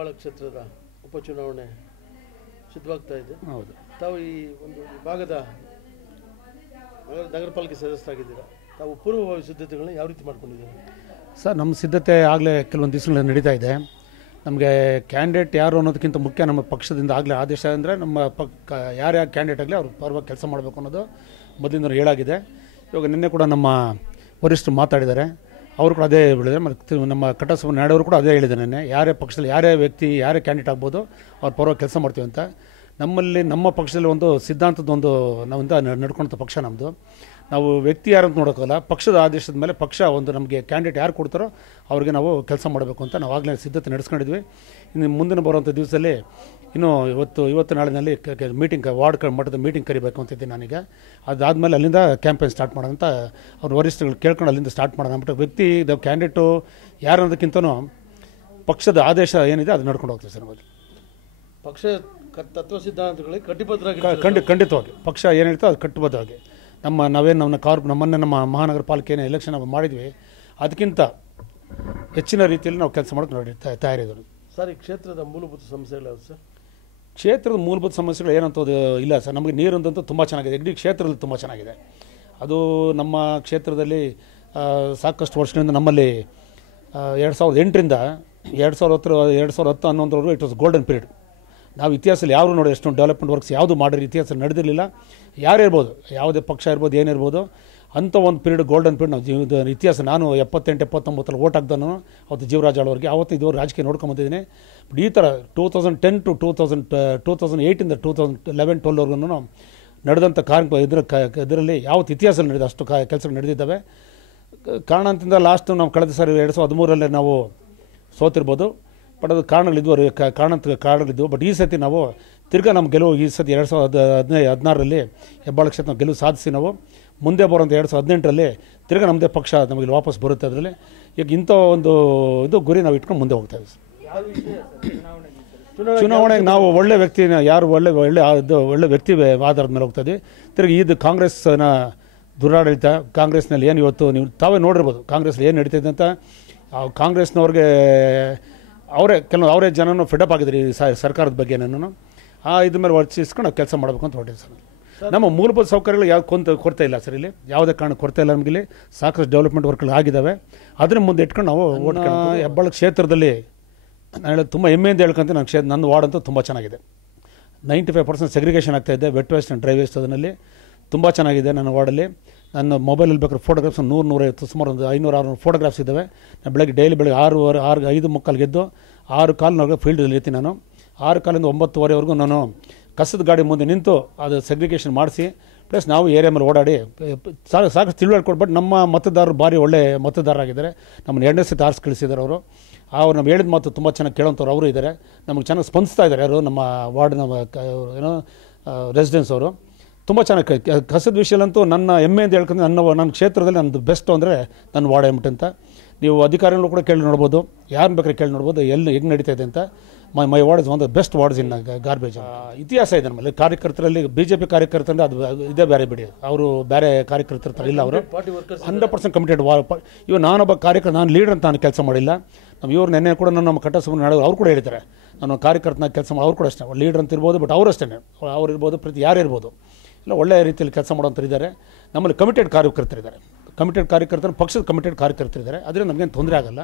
ಹೆಬ್ಬಾಳ ಕ್ಷೇತ್ರದ ಉಪಚುನಾವಣೆ ಸಿದ್ಧವಾಗ್ತಾ ಇದೆ. ಹೌದು. ತಾವು ಈ ಒಂದು ಭಾಗದ ನಗರ ಪಾಲಿಕೆ ಸದಸ್ಯರಾಗಿದ್ದೀರಾ. ತಾವು ಪೂರ್ವಭಾವಿ ಸಿದ್ಧತೆಗಳನ್ನ ಯಾವ ರೀತಿ ಮಾಡ್ಕೊಂಡಿದ್ದೀರಾ? ಸರ್, ನಮ್ಮ ಸಿದ್ಧತೆ ಆಗಲೇ ಕೆಲವೊಂದು ದಿವಸಗಳಿಂದ ನಡೀತಾ ಇದೆ. ನಮಗೆ ಕ್ಯಾಂಡಿಡೇಟ್ ಯಾರು ಅನ್ನೋದಕ್ಕಿಂತ ಮುಖ್ಯ ನಮ್ಮ ಪಕ್ಷದಿಂದ ಆಗಲೇ ಆದೇಶ ಅಂದರೆ ನಮ್ಮ ಯಾರ್ಯಾರು ಕ್ಯಾಂಡಿಡೇಟ್ ಆಗಲಿ ಅವ್ರ ಪರವಾಗಿ ಕೆಲಸ ಮಾಡಬೇಕು ಅನ್ನೋದು ಮೊದಲಿಂದ ಹೇಳಾಗಿದೆ. ಇವಾಗ ನಿನ್ನೆ ಕೂಡ ನಮ್ಮ ವರಿಷ್ಠರು ಮಾತಾಡಿದ್ದಾರೆ. ಅವರು ಕೂಡ ಅದೇ ಹೇಳಿದ್ದಾರೆ. ಮತ್ತು ನಮ್ಮ ಕಟ್ಟಸ್ವಾಮಿ ನಾಡವರು ಕೂಡ ಅದೇ ಹೇಳಿದ್ದಾರೆ. ನಿನ್ನೆ ಯಾರೇ ಪಕ್ಷದಲ್ಲಿ ಯಾರೇ ವ್ಯಕ್ತಿ ಯಾರೇ ಕ್ಯಾಂಡಿಡೇಟ್ ಆಗ್ಬೋದು ಅವ್ರ ಪರವಾಗಿ ಕೆಲಸ ಮಾಡ್ತೀವಿ ಅಂತ. ನಮ್ಮ ಪಕ್ಷದಲ್ಲಿ ಒಂದು ಸಿದ್ಧಾಂತದೊಂದು ನಾವಿಂದ ನಡ್ಕೊಂಥ ಪಕ್ಷ ನಮ್ಮದು. ನಾವು ವ್ಯಕ್ತಿ ಯಾರು ಅಂತ ನೋಡೋಕ್ಕಲ್ಲ, ಪಕ್ಷದ ಆದೇಶದ ಮೇಲೆ ಪಕ್ಷ ಒಂದು ನಮಗೆ ಕ್ಯಾಂಡಿಡೇಟ್ ಯಾರು ಕೊಡ್ತಾರೋ ಅವ್ರಿಗೆ ನಾವು ಕೆಲಸ ಮಾಡಬೇಕು ಅಂತ ನಾವು ಆಗಲೇ ಸಿದ್ಧತೆ ನಡೆಸ್ಕೊಂಡಿದ್ವಿ. ಇನ್ನು ಮುಂದಿನ ಬರುವಂಥ ದಿವಸದಲ್ಲಿ ಇನ್ನೂ ಇವತ್ತು ನಾಳಿನಲ್ಲಿ ಮೀಟಿಂಗ್ ವಾರ್ಡ್ ಮಟ್ಟದ ಮೀಟಿಂಗ್ ಕರಿಬೇಕು ಅಂತಿದ್ದೀನಿ ನಾನೀಗ. ಅದಾದಮೇಲೆ ಅಲ್ಲಿಂದ ಕ್ಯಾಂಪೇನ್ ಸ್ಟಾರ್ಟ್ ಮಾಡೋಂಥ ಅವ್ರ ವರಿಷ್ಠಗಳು ಕೇಳ್ಕೊಂಡು ಅಲ್ಲಿಂದ ಸ್ಟಾರ್ಟ್ ಮಾಡೋಣ ಅಂದ್ಬಿಟ್ಟು ವ್ಯಕ್ತಿ ಕ್ಯಾಂಡಿಡೇಟು ಯಾರು ಅನ್ನೋದಕ್ಕಿಂತನೂ ಪಕ್ಷದ ಆದೇಶ ಏನಿದೆ ಅದು ನಡ್ಕೊಂಡು ಹೋಗ್ತೀವಿ ಸರ್. ನಮಗೆ ಪಕ್ಷ ತತ್ವ ಸಿದ್ಧಾಂತಗಳಿಗೆ ಕಟ್ಟಿಬದ್ಧರಾಗಿ ಖಂಡಿತವಾಗಿ ಪಕ್ಷ ಏನು ಹೇಳ್ತೋ ಅದು ಕಟ್ಟುಬದ್ಧವಾಗಿ ನಮ್ಮನ್ನೇ ನಮ್ಮ ಮಹಾನಗರ ಪಾಲಿಕೆ ಏನು ಎಲೆಕ್ಷನ್ ಮಾಡಿದ್ವಿ ಅದಕ್ಕಿಂತ ಹೆಚ್ಚಿನ ರೀತಿಯಲ್ಲಿ ನಾವು ಕೆಲಸ ಮಾಡೋಕ್ಕೆ ತಯಾರಿದ್ದೀವಿ. ಸರ್, ಈ ಕ್ಷೇತ್ರದ ಮೂಲಭೂತ ಸಮಸ್ಯೆಗಳು ಯಾವುದು ಸರ್? ಕ್ಷೇತ್ರದ ಮೂಲಭೂತ ಸಮಸ್ಯೆಗಳು ಏನಂತದ್ದು ಇಲ್ಲ ಸರ್. ನಮಗೆ ನೀರಂತೂ ತುಂಬ ಚೆನ್ನಾಗಿದೆ. ಇಡೀ ಕ್ಷೇತ್ರದಲ್ಲಿ ತುಂಬ ಚೆನ್ನಾಗಿದೆ. ಅದು ನಮ್ಮ ಕ್ಷೇತ್ರದಲ್ಲಿ ಸಾಕಷ್ಟು ವರ್ಷಗಳಿಂದ ನಮ್ಮಲ್ಲಿ 2008ರಿಂದ 2010 11ರವರೆಗೂ ಇಟ್ ವಾಸ್ ಗೋಲ್ಡನ್ ಪೀರಿಯಡ್. ನಾವು ಇತಿಹಾಸದಲ್ಲಿ ಯಾರು ನೋಡಿ ಎಷ್ಟೊಂದು ಡೆವಲಪ್ಮೆಂಟ್ ವರ್ಕ್ಸ್ ಯಾವುದು ಮಾಡಿರೋ ಇತಿಹಾಸದಲ್ಲಿ ನಡೆದಿರಲಿಲ್ಲ. ಯಾರೇ ಇರ್ಬೋದು, ಯಾವುದೇ ಪಕ್ಷ ಇರ್ಬೋದು, ಏನಿರ್ಬೋದು, ಅಂಥ ಒಂದು ಪೀರಿಯಡ್ ಗೋಲ್ಡನ್ ಪೀರಿಯಡ್ ನಾವು ಇತಿಹಾಸ. ನಾನು 78-79 ಓಟ್ ಹಾಕ್ದನು ಅವತ್ತು ಜೀವರಾಜ್ ಅವರಿಗೆ. ಅವತ್ತು ಇದುವರೆಗೆ ರಾಜಕೀಯ ನೋಡ್ಕೊಂಬಂದಿದ್ದೀನಿ. ಬಟ್ ಈ ಥರ 2010 to 2008ಇಂದ 2011-12ವರೆಗೂ ನಡೆದಂಥ ಇದರಲ್ಲಿ ಯಾವತ್ತು ಇತಿಹಾಸದಲ್ಲಿ ನಡೆದ ಅಷ್ಟು ಕೆಲಸಗಳು ನಡೆದಿದ್ದಾವೆ. ಕಾರಣದಿಂದ ಲಾಸ್ಟ್ ನಾವು ಕಳೆದ ಸಾರಿ 2013ರಲ್ಲೇ ನಾವು ಸೋತಿರ್ಬೋದು. ಬಟ್ ಅದು ಕಾರಣಗಳಿದ್ವು. ಬಟ್ ಈ ಸತಿ ನಾವು ತಿರ್ಗಾ ನಮ್ಮ ಗೆಲುವು ಈ ಸತಿ 2016ರಲ್ಲಿ ಹೆಬ್ಬಾಳ ಕ್ಷೇತ್ರ ಗೆಲುವು ಸಾಧಿಸಿ ನಾವು ಮುಂದೆ ಬರೋಂಥ 2018ರಲ್ಲಿ ತಿರ್ಗಾ ನಮ್ಮದೇ ಪಕ್ಷ ನಮಗೆ ವಾಪಸ್ ಬರುತ್ತೆ. ಅದರಲ್ಲಿ ಈಗ ಇಂಥ ಒಂದು ಗುರಿ ನಾವು ಇಟ್ಕೊಂಡು ಮುಂದೆ ಹೋಗ್ತಾ ಇದ್ದೀವಿ. ಚುನಾವಣೆಗೆ ನಾವು ಒಳ್ಳೆ ವ್ಯಕ್ತಿನ ಯಾರು ಒಳ್ಳೆ ವ್ಯಕ್ತಿ ಆಧಾರದ ಮೇಲೆ ಹೋಗ್ತಾ ಇದ್ವಿ. ತಿರ್ಗಿ ಇದು ಕಾಂಗ್ರೆಸ್ನ ದುರಾಡಳಿತ, ಕಾಂಗ್ರೆಸ್ನಲ್ಲಿ ಏನು ಇವತ್ತು ನೀವು ತಾವೇ ನೋಡಿರ್ಬೋದು ಕಾಂಗ್ರೆಸ್ನಲ್ಲಿ ಏನು ನಡೀತಿದೆ ಅಂತ. ಕಾಂಗ್ರೆಸ್ನವ್ರಿಗೆ ಅವರೇ ಜನನೂ ಫಿಡಪ್ ಆಗಿದ್ರು ಈ ಸರ್ಕಾರದ ಬಗ್ಗೆ. ನಾನು ಇದ್ರ ಮೇಲೆ ವರ್ಚಿಸ್ಕೊಂಡು ನಾವು ಕೆಲಸ ಮಾಡಬೇಕು ಅಂತ ಹೊರಟಿದ್ದೆ ಸರ್. ನಮ್ಮ ಮೂಲಭೂತ ಸೌಕರ್ಯಗಳು ಯಾವ ಕೊರತೆ ಇಲ್ಲ ಸರ್. ಇಲ್ಲಿ ಯಾವುದೇ ಕಾರಣ ಕೊರತೆ ಇಲ್ಲ. ನಮಗಿಲ್ಲಿ ಸಾಕಷ್ಟು ಡೆವಲಪ್ಮೆಂಟ್ ವರ್ಕ್ಗಳು ಆಗಿದ್ದಾವೆ. ಅದನ್ನ ಮುಂದೆ ಇಟ್ಕೊಂಡು ನಾವು ಹೆಬ್ಬಾಳ ಕ್ಷೇತ್ರದಲ್ಲಿ ನಾನು ಹೇಳೋದು ತುಂಬ ಹೆಮ್ಮೆಯಿಂದ ಹೇಳ್ಕೊಂತ ನನ್ನ ವಾರ್ಡ್ ಅಂತೂ ತುಂಬ ಚೆನ್ನಾಗಿದೆ. 95% ಸೆಗ್ರಿಗೇಷನ್ ಆಗ್ತಾಯಿದೆ. Vet waste and dry waste ಅದರಲ್ಲಿ ತುಂಬ ಚೆನ್ನಾಗಿದೆ ನನ್ನ ವಾರ್ಡಲ್ಲಿ. ನನ್ನ ಮೊಬೈಲಲ್ಲಿ ಬೇಕಾದ್ರೆ ಫೋಟೋಗ್ರಾಫ್ಸ್ 100-150 ಸುಮಾರು ಒಂದು 500-600 ಫೋಟೋಗ್ರಾಫ್ಸ್ ಇದ್ದಾವೆ. ನಾನು ಬೆಳಗ್ಗೆ 5:45 ಎದ್ದು 6:15 ಫೀಲ್ಡಲ್ಲಿ ಇರ್ತೀನಿ. ನಾನು 6:15 9:15ವರೆಗೂ ನಾನು ಕಸದ ಗಾಡಿ ಮುಂದೆ ನಿಂತು ಅದು ಸೆಗ್ರಿಗೇಷನ್ ಮಾಡಿಸಿ ಪ್ಲಸ್ ನಾವು ಏರಿಯಾ ಮೇಲೆ ಓಡಾಡಿ ಸಾಕಷ್ಟು ತಿಳುವಳಿಕೆ ಕೊಡ್ಬಿಟ್ಟು ನಮ್ಮ ಮತದಾರರು ಭಾರಿ ಒಳ್ಳೆ ಮತದಾರರಾಗಿದ್ದಾರೆ. ನಮ್ಮನ್ನು 2ನೇ ಸತಿ ಆರಿಸಿ ಕಳಿಸಿದ್ದಾರೆ ಅವರು. ಅವ್ರು ನಾವು ಹೇಳಿದ ಮಾತು ತುಂಬ ಚೆನ್ನಾಗಿ ಕೇಳೋಂಥವ್ರು ಅವರು ಇದ್ದಾರೆ. ನಮಗೆ ಚೆನ್ನಾಗಿ ಸ್ಪಂದಿಸ್ತಾ ಇದ್ದಾರೆ ಯಾರು ನಮ್ಮ ವಾರ್ಡ್ ನಮ್ಮ ರೆಸಿಡೆನ್ಸ್ ಅವರು ತುಂಬ ಚೆನ್ನಾಗಿ. ಕಸದ ವಿಷಯಲ್ಲಂತೂ ನನ್ನ ಹೆಮ್ಮೆಯಿಂದ ಹೇಳ್ಕೊಂಡು ನನ್ನ ಕ್ಷೇತ್ರದಲ್ಲಿ ನನ್ನದು ಬೆಸ್ಟ್ ಅಂದರೆ ನನ್ನ ವಾರ್ಡ್ ಅಂತ. ನೀವು ಅಧಿಕಾರಿಗಳು ಕೂಡ ಕೇಳಿ ನೋಡ್ಬೋದು, ಯಾರನ್ನ ಬೇಕಾದ್ರೆ ಕೇಳಿ ನೋಡ್ಬೋದು ಹೆಂಗೆ ನಡೀತಾ ಇದೆ ಅಂತ. My ward is one the best wards in garbage. ಇತಿಹಾಸ ಇದೆ ನಮ್ಮಲ್ಲಿ. ಕಾರ್ಯಕರ್ತರಲ್ಲಿ BJP ಕಾರ್ಯಕರ್ತರಿಂದ ಅದು ಇದೇ ಬೇರೆ ಬಿಡಿ. ಅವರು ಬೇರೆ ಕಾರ್ಯಕರ್ತರ ಇಲ್ಲ. ಅವರು 100% ಕಮಿಟೆಡ್. ಇವಾಗ ನಾನೊಬ್ಬ ನಾನು ಲೀಡರ್ ಅಂತ ನಾನು ಕೆಲಸ ಮಾಡಿಲ್ಲ. ಇವ್ರು ನೆನ್ನೆ ಕೂಡ ನಮ್ಮ ಕಟ್ಟಸ್ವಾಮಿ ನಾಡವರು ಅವ್ರು ಕೂಡ ಹೇಳ್ತಾರೆ ನಾನು ಕಾರ್ಯಕರ್ತನ ಕೆಲಸ ಅವ್ರು ಕೂಡ ಅಷ್ಟೇ ಲೀಡರ್ ಅಂತ ಇರ್ಬೋದು. ಬಟ್ ಅವರು ಅಷ್ಟೇ ಅವ್ರು ಇರ್ಬೋದು, ಪ್ರತಿ ಯಾರು ಇರ್ಬೋದು, ಇಲ್ಲ ಒಳ್ಳೆಯ ರೀತಿಯಲ್ಲಿ ಕೆಲಸ ಮಾಡೋಂಥರು ಇದ್ದಾರೆ. ನಮ್ಮಲ್ಲಿ ಕಮಿಟೆಡ್ ಕಾರ್ಯಕರ್ತರಿದ್ದಾರೆ. ಪಕ್ಷದ ಕಮಿಟೆಡ್ ಕಾರ್ಯಕರ್ತರಿದ್ದಾರೆ. ಅದರಿಂದ ನಮಗೇನು ತೊಂದರೆ ಆಗಲ್ಲ.